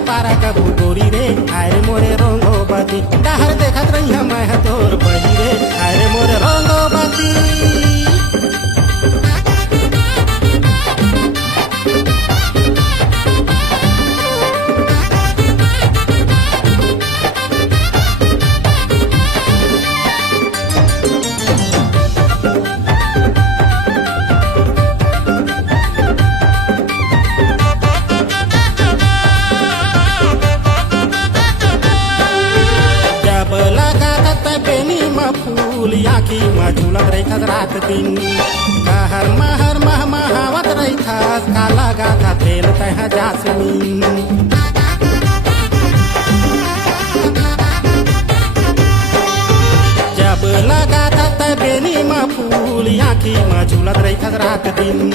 हमर पारा का भूगोरी रे आरे मोरे रंगो बाती डहर देखत रही हम तोर बही रे आरे मोरे रंगो बाती फूल आखी में झूलत रही रात दिन कहर महर मह महावत रही काला गाथा तेल तह जासमीन जब लगा था तय बेनी में फूल आखी में झूलत रही रात दिन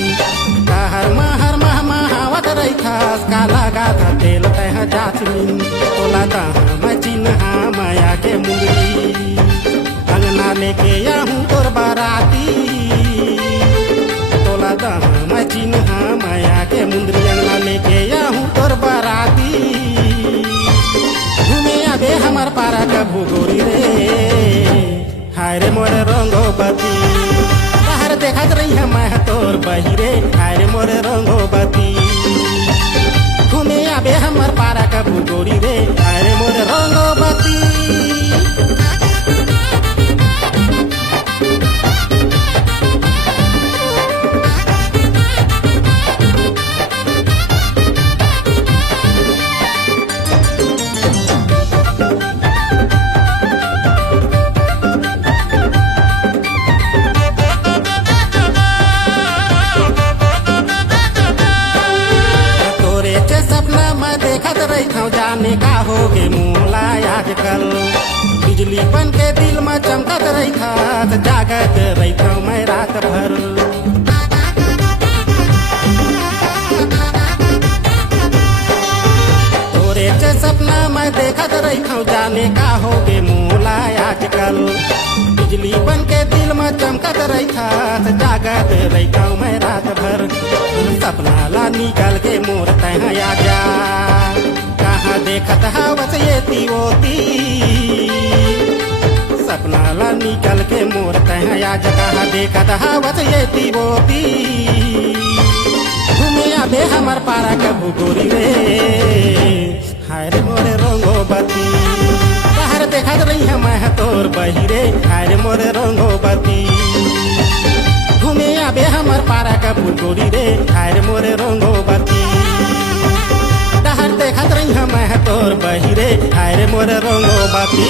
कहर महर मह महावत रही काला गाथा तेल तह जासमीन तोला मैं चिन्हा माया के मुरली अंगना लेके आहूँ तोर बाराती तोला दह मैं चिन्हा माया के मुंदरी अंगना लेके आहूँ तोर बाराती घूमे आबे हमार पारा का भूगोरी रे हाय रे मोरे रंगो बती बाहर देखत रही हम तोर बही रे हाय रे मोरे रंगो बती घूमे आबे हमार पारा का भूगोरी रे हाय रे मोरे रंगो बती देखत रही था जाने का हो गे मूला आजकल बिजली बन के दिल में चमकत रही था जागत रही था मैं रात भर तोरे चे सपना मैं देखत रही था जाने का हो गे मूला आजकल बिजली बन के दिल में चमकत रही था जागत रही था मैं रात भर सपना ला निकल के मोर तह आ जा कहाँ देखत हवस ये तीवोती सपना ला निकल के मोर तह आ जा कहाँ देखत हवस ये तीवोती घूमे आबे हमार पारा का भूगोरी रे हाय रे मोरे रंगो बती बाहर देखत रही हम तोर बही रे हाय रे मोरे रंगो बती घूमे आबे हमार पारा का भूगोरी रे हाय रे मोरे रंगो बती डहर देखत रही हम तोर बही रे हाय रे मोरे रंगो बती